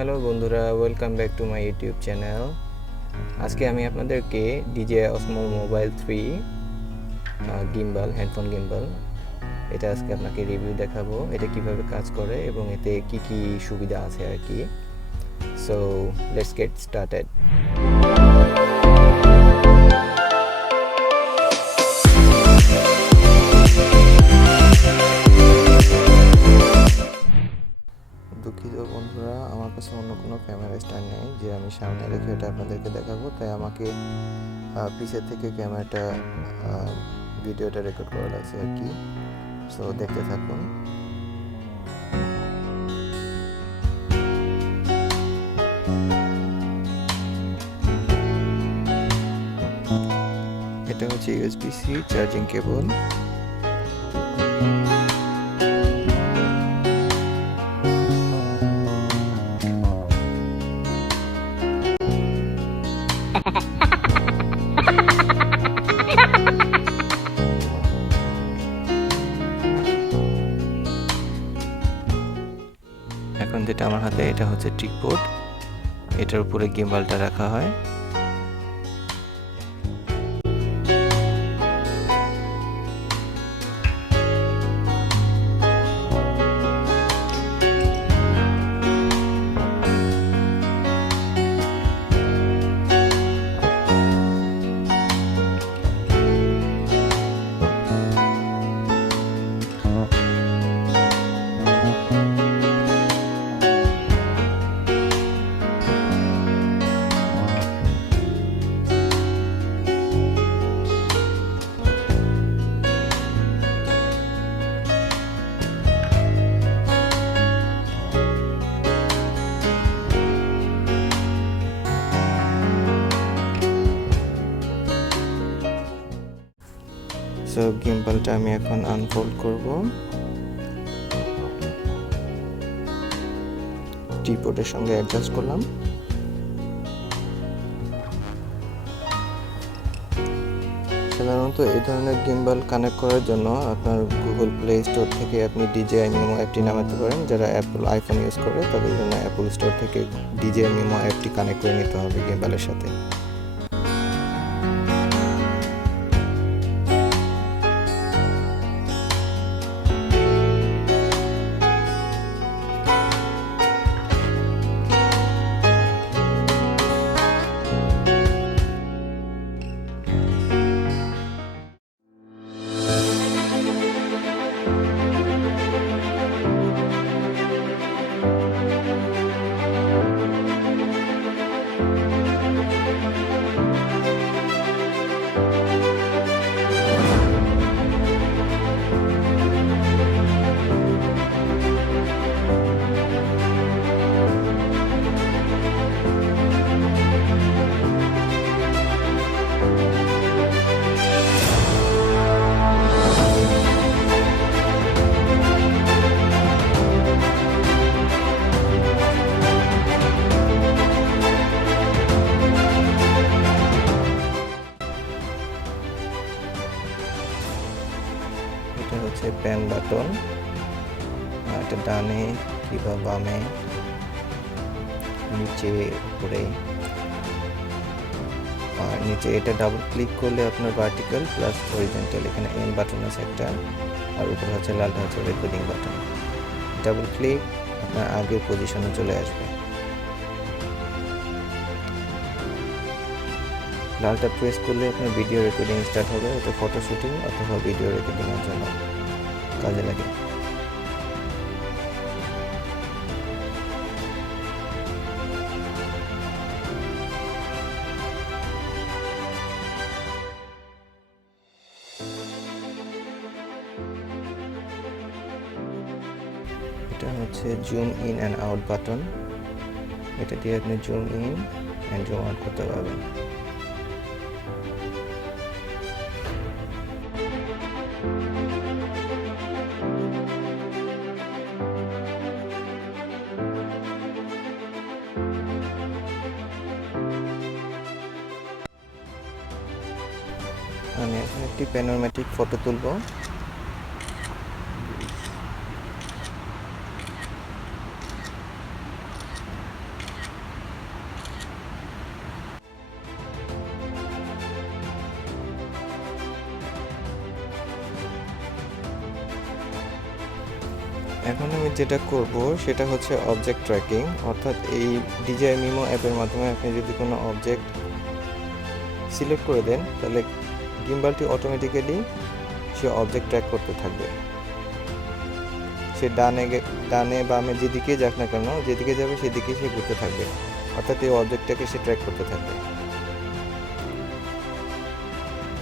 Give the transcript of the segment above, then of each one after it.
Hello বন্ধুরা, welcome back to my YouTube channel. আজকে আমি আপনাদেরকে DJI Osmo mobile 3 gimbal, headphone gimbal, এটা আজকে আপনাকে রিভিউ দেখাবো। এটা কিভাবে কাজ করে এবং এতে কি কি সুবিধা আছে আর কি। So let's get started. দুঃখিত বন্ধুরা, আমার কাছে অন্য কোনো ক্যামেরা স্ট্যান্ড নেই যে আমি সামনে রেখে এটা আপনাদেরকে দেখাবো, তাই আমাকে পিছের থেকে ক্যামেরাটা ভিডিওটা রেকর্ড করা লাগছে আর কি। সো দেখতে থাকুন। এটা হচ্ছে USB-C চার্জিং কেবল। এখন যেটা আমার হাতে, এটা হচ্ছে ট্রিপড। এটার উপরে গিম্বালটা রাখা হয়। সো গিম্বালটা আমি এখন আনফোল্ড করব। ট্রিপডের সঙ্গে অ্যাডজাস্ট করলাম। সাধারণত এই ধরনের গিম্বাল কানেক্ট করার জন্য আপনার গুগল প্লে স্টোর থেকে আপনি DJI মিমো অ্যাপটি নামাতে পারেন। যারা আইফোন ইউজ করে তাদের জন্য অ্যাপল স্টোর থেকে DJI মিমো অ্যাপটি কানেক্ট করে নিতে হবে গিম্বালের সাথে। এটা হচ্ছে প্যান বাটন, এটা ডানে কিংবা বামে, নিচে, উপরে। আর নিচে এটা ডাবল ক্লিক করলে আপনার ভার্টিক্যাল প্লাস হরিজন্টাল, এখানে এন বাটন আছে একটা, আর উপরে হচ্ছে লালটা হচ্ছে রেকর্ডিং বাটন। ডাবল ক্লিক আপনার আগের পজিশনে চলে আসবে। লালটা প্রেস করলে আপনার ভিডিও রেকর্ডিং স্টার্ট হবে। এটা ফটো শুটিং অথবা ভিডিও রেকর্ডিংয়ের জন্য কাজে লাগে। এটা হচ্ছে zoom in and out button. এটা দিয়ে আপনি zoom in and zoom out করতে পারবেন। আমি এখন একটি প্যানোরামেটিক ফটো তুলব। এখন আমি যেটা করব সেটা হচ্ছে অবজেক্ট ট্র্যাকিং, অর্থাৎ এই DJI মিমো অ্যাপের মাধ্যমে আপনি যদি কোনো অবজেক্ট সিলেক্ট করে দেন তাহলে গিম্বালটি অটোমেটিক্যালি সে অবজেক্ট ট্র্যাক করতে থাকবে। সে ডানে বামে যেদিকে যাক না কেন, যেদিকে যাবে সেদিকে সে ঘুরতে থাকবে, অর্থাৎ এই অবজেক্টটাকে সে ট্র্যাক করতে থাকবে।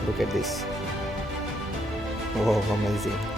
Look at this. Oh, amazing.